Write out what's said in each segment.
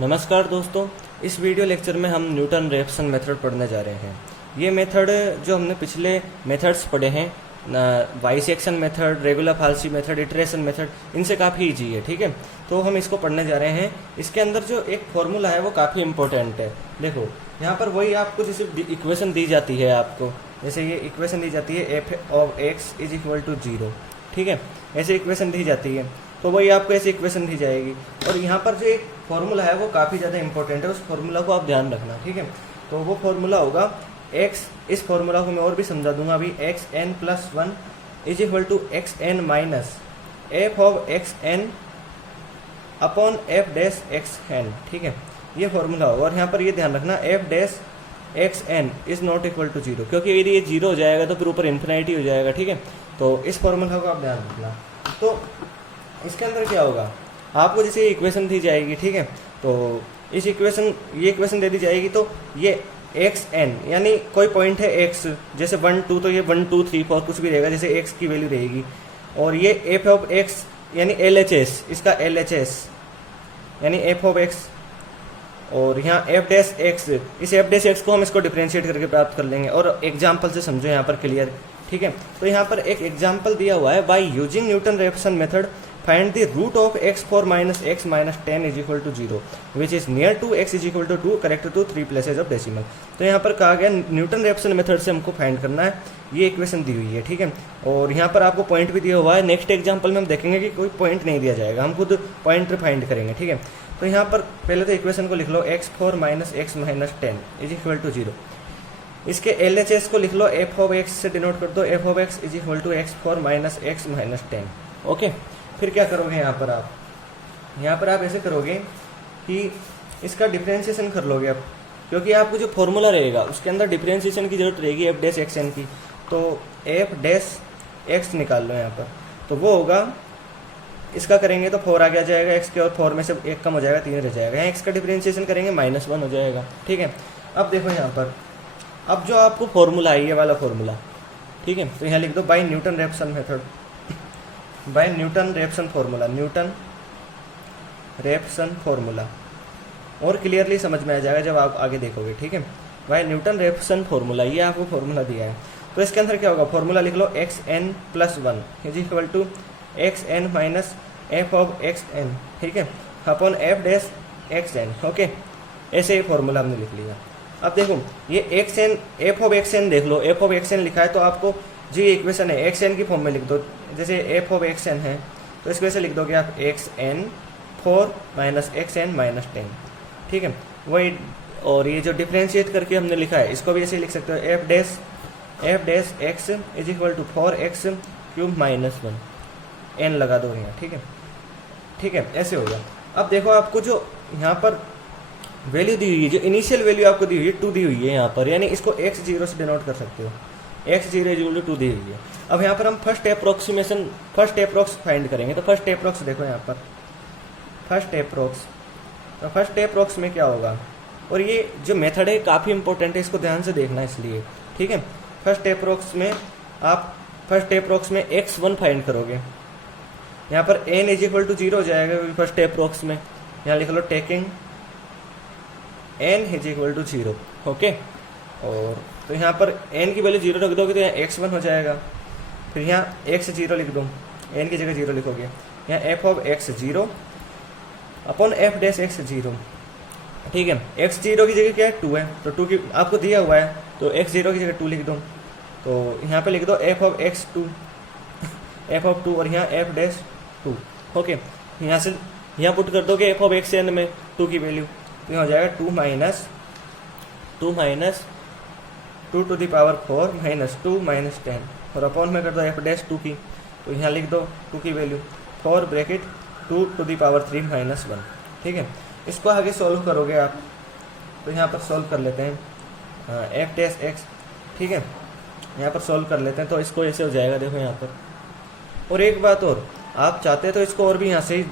नमस्कार दोस्तों, इस वीडियो लेक्चर में हम न्यूटन रेफसन मेथड पढ़ने जा रहे हैं। ये मेथड जो हमने पिछले मेथड्स पढ़े हैं, bisection method, regula falsi method, iteration method, इनसे काफ़ी इजी है। ठीक है, तो हम इसको पढ़ने जा रहे हैं। इसके अंदर जो एक फॉर्मूला है वो काफ़ी इंपॉर्टेंट है। देखो यहाँ पर वही आपको जैसे इक्वेशन दी जाती है, आपको जैसे ये इक्वेशन दी जाती है f of x is equal to 0। ठीक है, ऐसे इक्वेशन दी जाती है, तो वही आपको ऐसी इक्वेशन दी जाएगी। और यहाँ पर जो एक फॉर्मूला है वो काफ़ी ज़्यादा इंपॉर्टेंट है, उस फॉर्मूला को आप ध्यान रखना। ठीक है, तो वो फॉर्मूला होगा एक्स, इस फॉर्मूला को मैं और भी समझा दूंगा अभी, x n plus 1 is equal to x n minus f of x n upon f dash x n. ठीक है, ये फॉर्मूला होगा। और यहाँ पर ये ध्यान रखना f dash x n is not equal to 0, क्योंकि यदि ये 0 हो जाएगा तो फिर ऊपर इन्फिनिटी हो जाएगा। ठीक है, तो इस फॉर्मूला को आप ध्यान रखना। तो इसके अंदर क्या होगा, आपको जैसे ये इक्वेशन दी जाएगी, ठीक है, तो इस इक्वेशन, ये इक्वेशन दे दी जाएगी, तो ये एक्स एन यानी कोई पॉइंट है एक्स, जैसे 1 2, तो ये 1 2 3 4 कुछ भी रहेगा, जैसे एक्स की वैल्यू रहेगी। और ये एफ ऑफ एक्स यानी एल एच एस, इसका एल एच एस यानी एफ ऑफ एक्स, और यहाँ एफ डैश एक्स, इस एफ डैश एक्स को हम इसको डिफरेंशिएट करके प्राप्त कर लेंगे। और एग्जाम्पल से समझो यहाँ पर क्लियर। ठीक है, तो यहाँ पर एक एग्जाम्पल दिया हुआ है, by using Newton Raphson method find the root of x4 minus x minus 10 is equal to 0 which is near to x is equal to 2 correct to 3 places of decimal. तो यहाँ पर कहा गया न्यूटन रेफसन मेथड से हमको find करना है, ये इक्वेशन दी हुई है। ठीक है, और यहाँ पर आपको पॉइंट भी दिया हुआ है। नेक्स्ट एग्जाम्पल में हम देखेंगे कि कोई पॉइंट नहीं दिया जाएगा, हम खुद पॉइंट फाइंड करेंगे। ठीक है, तो यहाँ पर पहले तो इक्वेशन को लिख लो, x4 minus x minus 10 is equal to 0। इसके एल एच एस को लिख लो, एफ ऑफ एक्स से डिनोट कर दो, f of x is equal to x4 minus x minus 10। Okay, फिर क्या करोगे यहाँ पर आप ऐसे करोगे कि इसका डिफरेंशिएशन कर लोगे अब, क्योंकि आपको जो फॉर्मूला रहेगा उसके अंदर डिफरेंशिएशन की जरूरत रहेगी एफ डैश एक्स एन की। तो एफ डैश एक्स निकाल लो यहाँ पर, तो वो होगा, इसका करेंगे तो 4 आगे आ जाएगा एक्स के, और 4 में से 1 कम हो जाएगा, 3 रह जाएगा। यहाँ एक्स का डिफरेंशिएशन करेंगे -1 हो जाएगा। ठीक है, अब देखो यहाँ पर, अब जो आपको फॉर्मूला है ये वाला फॉर्मूला, ठीक है, तो यहाँ लिख दो by Newton Raphson method, by Newton Raphson formula, Newton Raphson formula, और क्लियरली समझ में आ जाएगा जब आप आगे देखोगे। ठीक है, बाय न्यूटन रेफसन फॉर्मूला, ये आपको फॉर्मूला दिया है। तो इसके अंदर क्या होगा, फॉर्मूला लिख लो x n plus 1 is equal to x n minus f of x n, ठीक है, upon f dash x n. Okay, ऐसे ही फॉर्मूला हमने लिख लिया। अब देखो ये x n, f of x n देख लो, एफ ऑफ एक्स एन लिखा है, तो आपको जो ये इक्वेशन है एक्स एन की फॉर्म में लिख दो। जैसे एफ ऑफ एक्स एन है तो इसको ऐसे लिख दोगे आप, x n 4 minus x n minus 10। ठीक है, वही, और ये जो डिफ्रेंशिएट करके हमने लिखा है इसको भी ऐसे लिख सकते हो, f dash x is equal to 4x cube minus 1, n लगा दो यहाँ। ठीक है, ऐसे हो गया। अब देखो आपको जो यहाँ पर वैल्यू दी हुई है, जो इनिशियल वैल्यू आपको दी हुई है 2 दी हुई है यहाँ पर, यानी इसको x0 से डिनोट कर सकते हो, x0 इज इक्वल टू 2 दी हुई है। अब यहाँ पर हम फर्स्ट अप्रोक्स फाइंड करेंगे। तो फर्स्ट अप्रोक्स देखो यहाँ पर, फर्स्ट अप्रोक्स में क्या होगा, और ये जो मेथड है काफ़ी इंपॉर्टेंट है, इसको ध्यान से देखना इसलिए। ठीक है, फर्स्ट अप्रोक्स में आप x1 फाइंड करोगे, यहाँ पर n इज इक्वल टू 0 हो जाएगा फर्स्ट अप्रोक्स में। यहाँ लिख लो taking n is equal to 0। Okay, और तो यहाँ पर n की वैल्यू 0 रख दोगे तो यहाँ x1 हो जाएगा। फिर यहाँ x0 लिख दो, n की जगह 0 लिखोगे, यहाँ F of x 0 upon f dash x 0। ठीक है, x0 की जगह क्या है, 2 है, तो 2 की आपको दिया हुआ है, तो x0 की जगह 2 लिख दो। तो यहाँ पे लिख दो f of x 2, F of 2, और यहाँ एफ डैश 2। ओके, यहाँ से यहाँ पुट कर दोगे एफ ऑफ एक्स एन में 2 की वैल्यू, तो यहाँ हो जाएगा 2 minus 2 to the power 4 minus 2 minus 10, और अपॉन में कर दो एफ डैश 2 की, तो यहाँ लिख दो 2 की value 4 bracket 2 to the power 3 minus 1। ठीक है, इसको आगे सॉल्व करोगे आप, तो यहाँ पर सॉल्व कर लेते हैं एफ डैश एक्स। ठीक है, यहाँ पर सॉल्व कर लेते हैं, तो इसको ऐसे हो जाएगा, देखो यहाँ पर। और एक बात और, आप चाहते हैं तो इसको और भी यहाँ से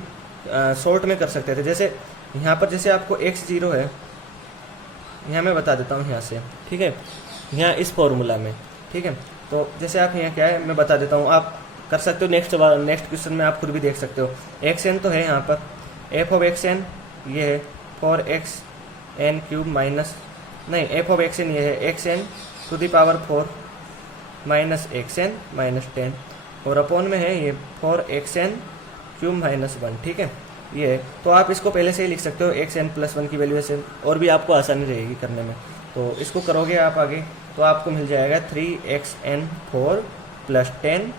शॉर्ट में कर सकते थे। जैसे यहाँ पर जैसे आपको x0 है, यहाँ मैं बता देता हूँ यहाँ से। ठीक है, यहाँ इस फॉर्मूला में, ठीक है, तो जैसे आप यहाँ क्या है मैं बता देता हूँ, आप कर सकते हो। नेक्स्ट क्वेश्चन में आप खुद भी देख सकते हो। एक्स एन तो है यहाँ पर, एफ ऑफ एक्स एन ये है, 4xn³ माइनस, नहीं एफ ऑफ एक्स एन ये है xn⁴ माइनस xn माइनस 10 और अपॉन में है ये 4xn³ माइनस 1, ठीक है। ये है, तो आप इसको पहले से ही लिख सकते हो xn+1 की वैल्यू ऐसे, और भी आपको आसानी रहेगी करने में। तो इसको करोगे आप आगे तो आपको मिल जाएगा 3xn4 + 10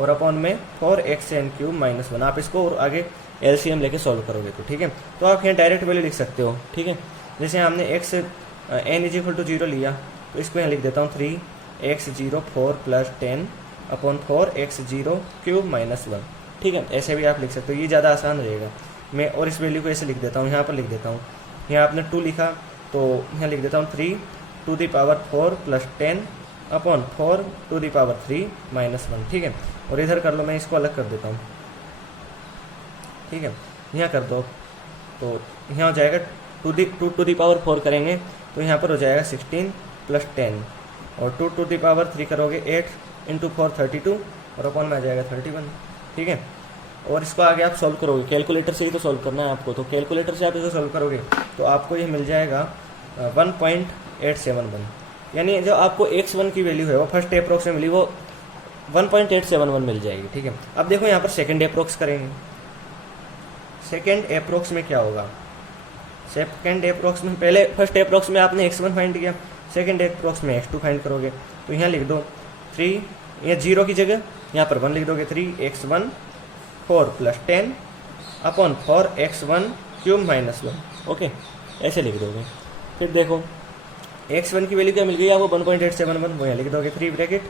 और अपॉन में 4xn³ माइनस 1। आप इसको और आगे एलसीएम लेके सॉल्व करोगे तो ठीक है। तो आप यहाँ डायरेक्ट वैल्यू लिख सकते हो, ठीक है। जैसे हमने n=0 लिया तो इसको यहाँ लिख देता हूँ 3x04 + 10 अपॉन 4x03 माइनस 1, ठीक है। ऐसे भी आप लिख सकते हो, ये ज़्यादा आसान रहेगा। मैं और इस वैल्यू को ऐसे लिख देता हूँ, यहाँ पर लिख देता हूँ। यहाँ आपने 2 लिखा तो यहाँ लिख देता हूँ 3⁴ + 10 अपॉन 4⁵ माइनस 1, ठीक है। और इधर कर लो, मैं इसको अलग कर देता हूँ, ठीक है। यहाँ कर दो तो यहाँ हो जाएगा 2⁴ करेंगे तो यहाँ पर हो जाएगा 16 + 10 और 2⁵ करोगे 8 × 4 32 और अपॉन में आ जाएगा 31, ठीक है। और इसको आगे आप सॉल्व करोगे, कैलकुलेटर से ही तो सॉल्व करना है आपको, तो कैलकुलेटर से आप इसको सॉल्व करोगे तो आपको ये मिल जाएगा 1.871, यानी जो आपको x1 की वैल्यू है वो फर्स्ट अप्रोक्स में मिली वो 1.871 मिल जाएगी, ठीक है। अब देखो यहाँ पर सेकंड अप्रोक्स करेंगे। सेकंड अप्रोक्स में क्या होगा, सेकंड अप्रोक्स में पहले फर्स्ट अप्रोक्स में आपने x1 फाइंड किया, सेकंड अप्रोक्स में x2 फाइंड करोगे तो यहाँ लिख दो 3, या 0 की जगह यहाँ पर 1 लिख दोगे, 3x14 + 10 upon 4x13 minus 1, okay, ऐसे लिख दोगे। फिर देखो x1 की वैल्यू क्या मिल गई आपको 1.871, वो यहाँ लिख दोगे 3 bracket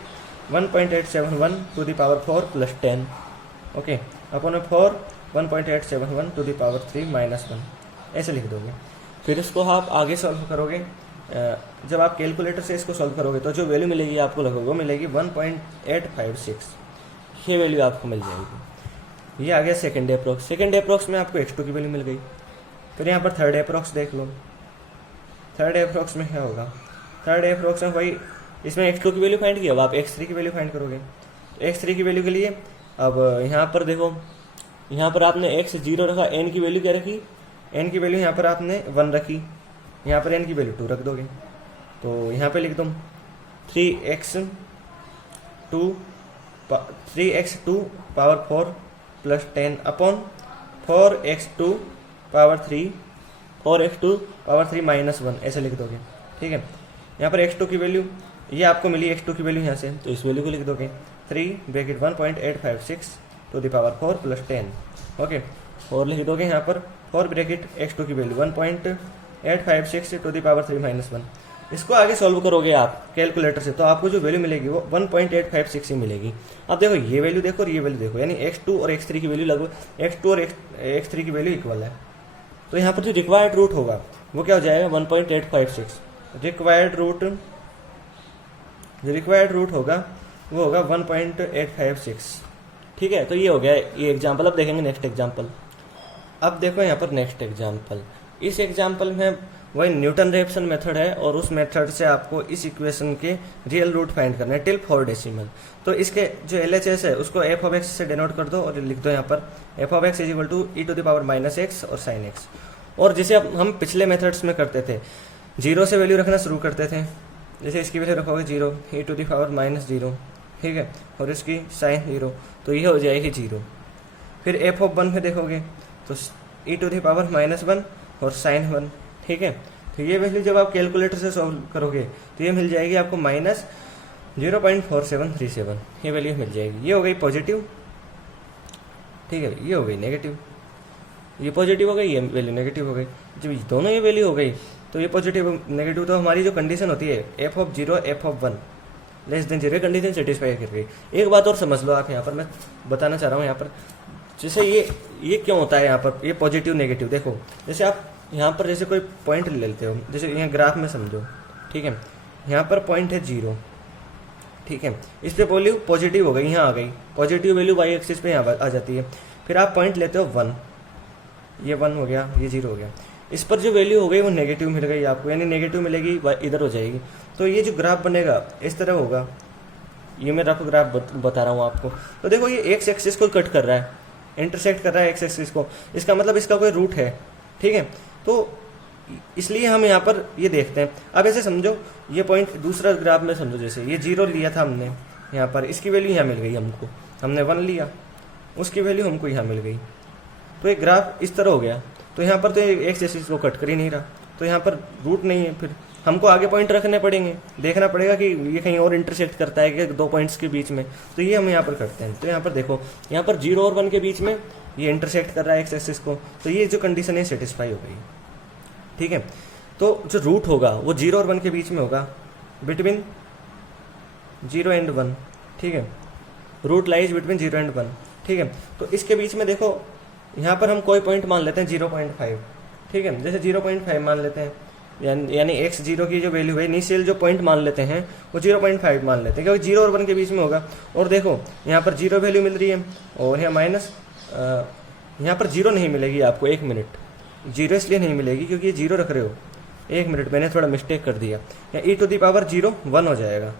1.871 to the power 4 + 10, okay, upon 4 1.871 to the power 3 minus 1, ऐसे लिख दोगे। फिर इसको आप आगे सॉल्व करोगे, जब आप कैलकुलेटर से इसको सॉल्व करोगे तो जो वैल्यू मिलेगी आपको लगभग वो मिलेगी 1.856, ये वैल्यू आपको मिल जाएगी। ये आ गया सेकंड अप्रोक्स। सेकंड अप्रोक्स में आपको x2 की वैल्यू मिल गई। फिर यहाँ पर थर्ड अप्रोक्स देख लो, थर्ड अप्रोक्स में क्या होगा, थर्ड अप्रोक्स में वही, इसमें x2 की वैल्यू फाइंड की, अब आप x3 की वैल्यू फाइंड करोगे। तो x3 की वैल्यू के लिए अब यहाँ पर देखो, यहाँ पर आपने x0 रखा, n की वैल्यू क्या रखी, n की वैल्यू यहाँ पर आपने 1 रखी, यहाँ पर n की वैल्यू 2 रख दोगे। तो यहाँ पे लिख दो 3x2 power 4 + 10 upon 4x2 power 3 minus 1, ऐसे लिख दोगे, ठीक है। यहाँ पर x2 की वैल्यू, ये आपको मिली x2 की वैल्यू यहाँ से, तो इस वैल्यू को लिख दोगे 3 bracket 1.856 to the power 4 + 10, okay. और लिख दोगे यहाँ पर 4 ब्रैकेट x2 की value 1.856 to the power 3 minus 1। इसको आगे सॉल्व करोगे आप कैलकुलेटर से तो आपको जो वैल्यू मिलेगी वो 1.856 ही मिलेगी। अब देखो ये वैल्यू देखो और ये वैल्यू देखो, यानी x2 और x3 की वैल्यू लगभग, x2 और x3 की वैल्यू इक्वल है। तो यहाँ पर जो रिक्वायर्ड रूट होगा वो क्या हो जाएगा 1.856, जो रिक्वायर्ड रूट होगा वो होगा 1.856, ठीक है। तो ये हो गया ये एग्जाम्पल। अब देखेंगे नेक्स्ट एग्जाम्पल। अब देखो यहाँ पर नेक्स्ट एग्जाम्पल, इस एग्जाम्पल में वही न्यूटन रेफसन मेथड है और उस मेथड से आपको इस इक्वेशन के रियल रूट फाइंड करना है टिल 4 डेसिमल। तो इसके जो LHS है उसको f of x से डिनोट कर दो और लिख दो यहाँ पर f of x = e to the power -x और sin x। और जैसे अब हम पिछले मेथड्स में करते थे, 0 से वैल्यू रखना शुरू करते थे, जैसे इसकी वैल्यू रखोगे 0 e to the power -0, ठीक है, और इसकी sin 0, तो ये हो जाएगी 0। फिर f of 1 में देखोगे तो e to the power -1 और sin 1, ठीक है। तो ये वैल्यू जब आप कैलकुलेटर से सॉल्व करोगे तो ये मिल जाएगी आपको -0.4737, ये वैल्यू मिल जाएगी। ये हो गई पॉजिटिव, ठीक है, ये हो गई नेगेटिव, ये पॉजिटिव हो गई, ये वैल्यू नेगेटिव हो गई। जब दोनों ये वैल्यू हो गई तो ये पॉजिटिव नेगेटिव, तो हमारी जो कंडीशन होती है f of 0 f of 1 <0 condition satisfy कर गई। एक बात और समझ लो आप, यहाँ पर मैं बताना चाह रहा हूँ, यहाँ पर जैसे ये क्यों होता है, यहाँ पर ये पॉजिटिव नेगेटिव, देखो जैसे आप यहाँ पर जैसे कोई पॉइंट ले लेते हो, जैसे यहाँ ग्राफ में समझो, ठीक है, यहाँ पर पॉइंट है 0, ठीक है, इस पे वैल्यू पॉजिटिव हो गई, यहाँ आ गई पॉजिटिव वैल्यू y एक्सिस पे यहाँ आ जाती है। फिर आप पॉइंट लेते हो 1, ये 1 हो गया, ये 0 हो गया, इस पर जो वैल्यू हो गई वो नेगेटिव मिल गई आपको, यानी नेगेटिव मिलेगी इधर हो जाएगी। तो ये जो ग्राफ बनेगा इस तरह होगा, ये मैं रफ ग्राफ बता रहा हूँ आपको। तो देखो ये x एक्सिस को कट कर रहा है, इंटरसेक्ट कर रहा है x एक्सिस को, इसका मतलब इसका कोई रूट है, ठीक है। तो इसलिए हम यहाँ पर ये देखते हैं। अब ऐसे समझो, ये पॉइंट दूसरा ग्राफ में समझो, जैसे ये 0 लिया था हमने यहाँ पर, इसकी वैल्यू यहाँ मिल गई हमको, हमने 1 लिया, उसकी वैल्यू हमको यहाँ मिल गई, तो एक ग्राफ इस तरह हो गया। तो यहाँ पर तो एक्स एक्सिस को कट कर ही नहीं रहा, तो यहाँ पर रूट नहीं है, फिर हमको आगे पॉइंट रखने पड़ेंगे, देखना पड़ेगा कि ये कहीं और इंटरसेक्ट करता है कि दो पॉइंट्स के बीच में, तो ये हम यहाँ पर करते हैं। तो यहाँ पर देखो, यहाँ पर 0 और 1 के बीच में ये इंटरसेक्ट कर रहा है एक्स एक्सिस को, तो ये जो कंडीशन है सेटिस्फाई हो गई, ठीक है। तो जो रूट होगा वो 0 और 1 के बीच में होगा, बिटवीन 0 एंड 1, ठीक है, रूट लाइज बिटवीन 0 एंड 1, ठीक है। तो इसके बीच में देखो, यहाँ पर हम कोई पॉइंट मान लेते हैं 0.5, ठीक है, जैसे 0.5 मान लेते हैं, यानी x0 की जो वैल्यू है, इनिशियल जो पॉइंट मान लेते हैं वो 0.5 मान लेते हैं, क्योंकि 0 और 1 के बीच में होगा। और देखो यहाँ पर 0 वैल्यू मिल रही है, और यहाँ माइनस, यहाँ पर 0 नहीं मिलेगी आपको, 1 मिनट, 0 इसलिए नहीं मिलेगी क्योंकि ये 0 रख रहे हो, 1 मिनट, मैंने थोड़ा मिस्टेक कर दिया, या e टू दी पावर 0 1 हो जाएगा,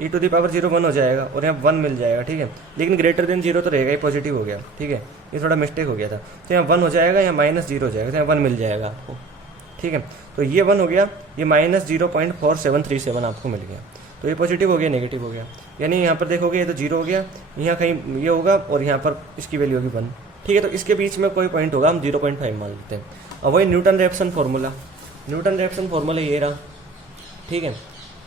e टू दी पावर 0 1 हो जाएगा, और यहाँ 1 मिल जाएगा, ठीक है, लेकिन ग्रेटर देन 0 तो रहेगा, ये पॉजिटिव हो गया, ठीक है, ये थोड़ा मिस्टेक हो गया था, तो यहाँ 1 हो जाएगा, यहाँ -0 हो जाएगा, तो यहाँ 1 मिल जाएगा आपको, ठीक है। तो ये 1 हो गया, ये -0.4737 आपको मिल गया, तो ये पॉजिटिव हो गया, नेगेटिव हो गया, यानी यहाँ पर देखोगे ये तो 0 हो गया, यहाँ कहीं ये होगा, और यहाँ पर इसकी वैल्यू होगी 1, ठीक है। तो इसके बीच में कोई पॉइंट होगा, हम 0.5 मान लेते हैं। अब वही Newton Raphson formula, Newton Raphson formula ये रहा, ठीक है।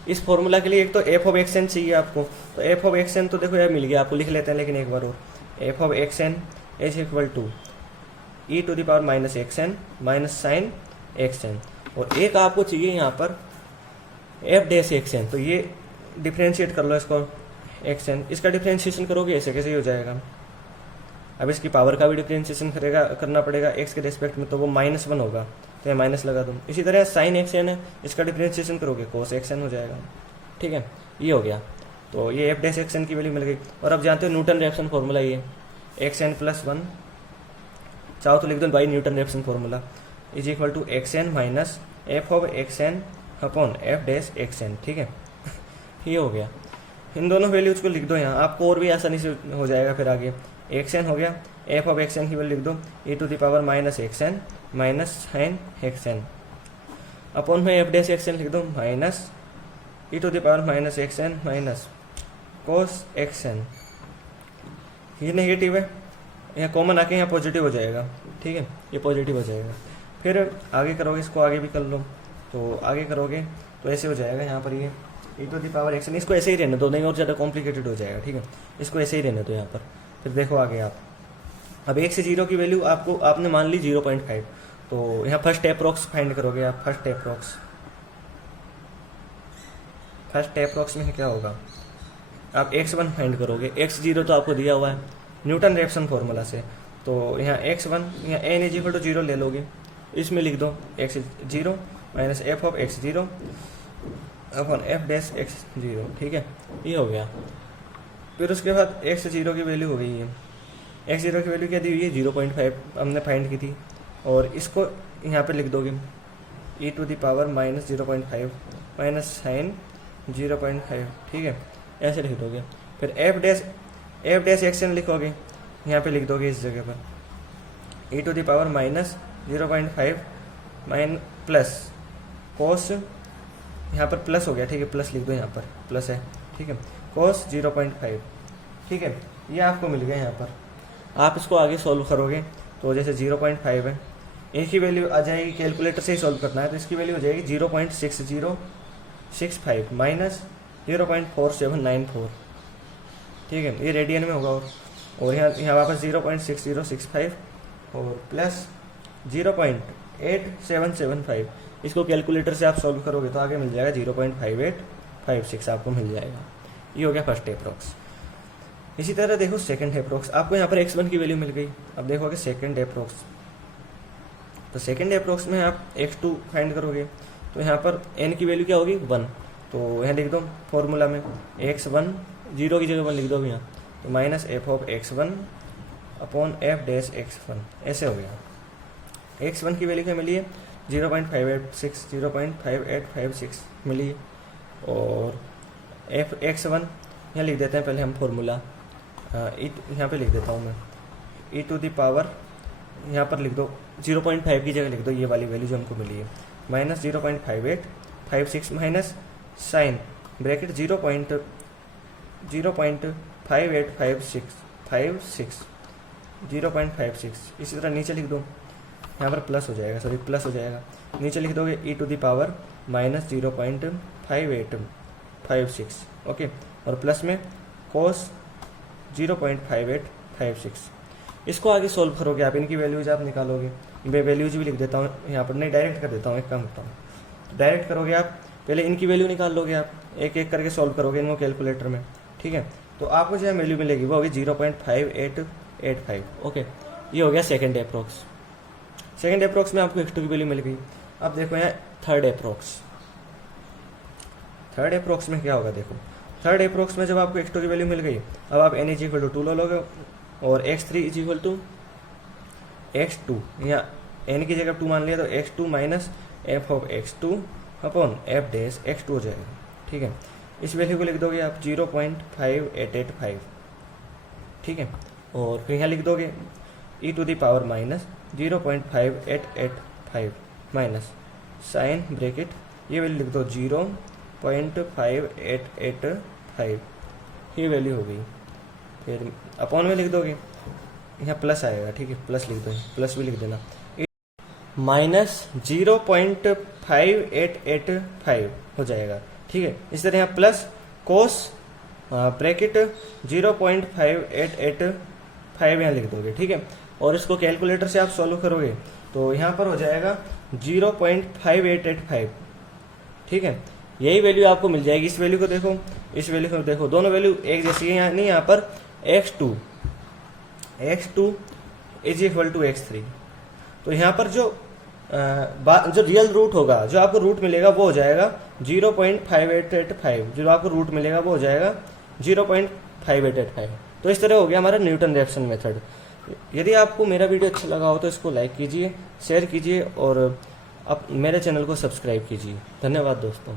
इस फार्मूला के लिए एक तो एफ ऑफ एक्स एन चाहिए आपको, तो एफ ऑफ एक्स एन तो देखो यार मिल गया आपको, लिख लेते हैं लेकिन एक बार और, f of x n is equal to e to the power minus x n minus sine x n, और एक आपको चाहिए यहाँ पर एफ डैश एक्स एन, तो ये डिफ्रेंशिएट कर लो इसको, एक्स एन, इसका डिफ्रेंशिएशन करोगे ऐसे कैसे ही हो जाएगा। अब इसकी पावर का भी डिफ्रेंशिएशन करना पड़ेगा एक्स के रिस्पेक्ट में, तो वो -1 होगा, तो ये माइनस लगा दूँ। इसी तरह साइन एक्स एन है, इसका डिफ्रेंशिएशन करोगे कोस एक्स एन हो जाएगा, ठीक है, ये हो गया। तो ये एफ डैश एक्स एन की वैल्यू मिल गई। और अब जानते हो न्यूटन रैप्सन फार्मूला, ये एक्स एन प्लस 1, चाहो तो लिख दो by Newton Raphson formula, is equal to x n minus f of x n upon f dash x n, ठीक है। ये हो गया, इन दोनों वैल्यूज को लिख दो यहाँ, आपको और भी आसानी से हो जाएगा। फिर आगे एक्स एन हो गया, एफ ऑफ एक्स एन की वैल्यू लिख दो e to the power minus x n minus sine x n, upon में एफ डैश एक्स एन लिख दो minus e to the power minus x n minus cos x n. ये negative है, यहाँ common आके यहाँ पॉजिटिव हो जाएगा, ठीक है, ये पॉजिटिव हो जाएगा। फिर आगे करोगे, इसको आगे भी कर लो, तो आगे करोगे तो ऐसे हो जाएगा, यहाँ पर ये e to the power x n, इसको ऐसे ही रहने दो, नहीं और ज़्यादा कॉम्प्लिकेटेड हो जाएगा, ठीक है, इसको ऐसे ही रहने दो यहाँ पर। फिर देखो आगे आप, अब 1 से 0 की वैल्यू आपको आपने मान ली 0.5, तो यहाँ फर्स्ट अप्रॉक्स फाइंड करोगे आप, फर्स्ट अप्रॉक्स में क्या होगा, आप x1 फाइंड करोगे, x0 तो आपको दिया हुआ है न्यूटन रैप्सन फार्मूला से, तो यहाँ x1, यहाँ n इज इक्वल टू 0 ले लोगे, इसमें लिख दो x0 minus f of x0 upon f dash x0, ठीक है, ये हो गया। फिर उसके बाद x0 की वैल्यू हो गई है, x0 की वैल्यू क्या दी हुई है 0.5 हमने फाइंड की थी, और इसको यहाँ पे लिख दोगे e to the power minus 0.5 minus sine 0.5, ठीक है, ऐसे लिख दोगे। फिर एफ डैश एक्स एन लिखोगे, यहाँ पे लिख दोगे इस जगह पर e to the power minus 0.5 plus cos, यहाँ पर प्लस हो गया, ठीक है, प्लस लिख दो, यहाँ पर प्लस है, ठीक है, कोस 0.5, ठीक है, ये आपको मिल गया। यहाँ पर आप इसको आगे सॉल्व करोगे तो जैसे 0.5 है, इनकी वैल्यू आ जाएगी, कैलकुलेटर से ही सॉल्व करना है, तो इसकी वैल्यू हो जाएगी 0.6065 माइनस 0.4794, ठीक है, ये रेडियन में होगा, और यहाँ वापस 0.6065 और प्लस 0.8775, इसको कैलकुलेटर से आप सॉल्व करोगे तो आगे मिल जाएगा 0.5856 आपको मिल जाएगा। ये हो गया फर्स्ट अप्रॉक्स। इसी तरह देखो सेकंड अप्रॉक्स, आपको यहाँ पर x1 की वैल्यू मिल गई। अब देखोगे सेकंड अप्रॉक्स, तो सेकंड अप्रॉक्स में आप x2 फाइंड करोगे, तो यहाँ पर n की वैल्यू क्या होगी 1, तो यहाँ लिख दो फॉर्मूला में x1 0 की जगह 1 लिख दो यहाँ, तो minus f of x1 upon f dash x1, ऐसे हो गया। x1 की वैल्यू क्या मिली है 0.5856 मिली है, और एफ x1 यहाँ लिख देते हैं पहले हम फॉर्मूला, यहाँ पे लिख देता हूँ मैं, e टू द पावर यहाँ पर लिख दो 0.5 की जगह लिख दो ये वाली वैल्यू जो हमको मिली है, माइनस 0.5856 माइनस साइन ब्रैकेट 0.5856 इसी तरह नीचे लिख दो, यहाँ पर प्लस हो जाएगा, सॉरी प्लस हो जाएगा, नीचे लिख दोगे e to the power minus 0.5856 okay, और प्लस में कोस 0.5856। इसको आगे सोल्व करोगे आप, इनकी वैल्यूज आप निकालोगे, मैं वैल्यूज भी लिख देता हूँ यहाँ पर, नहीं डायरेक्ट कर देता हूँ, एक काम करता हूँ, डायरेक्ट करोगे आप, पहले इनकी वैल्यू निकाल लोगे आप, एक एक करके सोल्व करोगे इनको कैलकुलेटर में, ठीक है। तो आपको जो वैल्यू मिलेगी वो होगी 0.5885 ओके। ये हो गया सेकंड अप्रोक्स। सेकंड अप्रोक्स में आपको x2 की वैल्यू मिल गई। अब देखो यहाँ थर्ड अप्रोक्स। थर्ड अप्रोक्स में क्या होगा, देखो थर्ड अप्रोक्स में जब आपको x2 की वैल्यू मिल गई, अब आप n इक्वल टू 2 लो लोगे और x3 is equal to x2, यहाँ n की जगह 2 मान लिया तो x2 minus f of x2 upon f dash x2 हो जाएगा, ठीक है। इस वैल्यू को लिख दोगे आप 0.5885, ठीक है, और फिर यहाँ लिख दोगे e to the power minus 0.5885 minus sine bracket ये वैल्यू लिख दो 0.5885, ये वैल्यू हो गई, फिर अपॉन में लिख दोगे, यहाँ प्लस आएगा, ठीक है, प्लस लिख दो, प्लस भी लिख देना, माइनस 0.5885 हो जाएगा, ठीक है। इस तरह यहाँ प्लस कोस ब्रैकेट 0.5885 यहाँ लिख दोगे, ठीक है, और इसको कैलकुलेटर से आप सॉल्व करोगे तो यहाँ पर हो जाएगा 0.5885, ठीक है। यही वैल्यू आपको मिल जाएगी। इस वैल्यू को देखो, इस वैल्यू को देखो, दोनों वैल्यू एक जैसी है, यहाँ नहीं, यहाँ पर x2 is equal to x3, तो यहाँ पर जो रियल रूट होगा, जो आपको रूट मिलेगा वो हो जाएगा 0.5885, जो आपको रूट मिलेगा वो हो जाएगा 0.5885। तो इस तरह हो गया हमारा न्यूटन रैप्सन मेथड। यदि आपको मेरा वीडियो अच्छा लगा हो तो इसको लाइक कीजिए, शेयर कीजिए और मेरे चैनल को सब्सक्राइब कीजिए। धन्यवाद दोस्तों।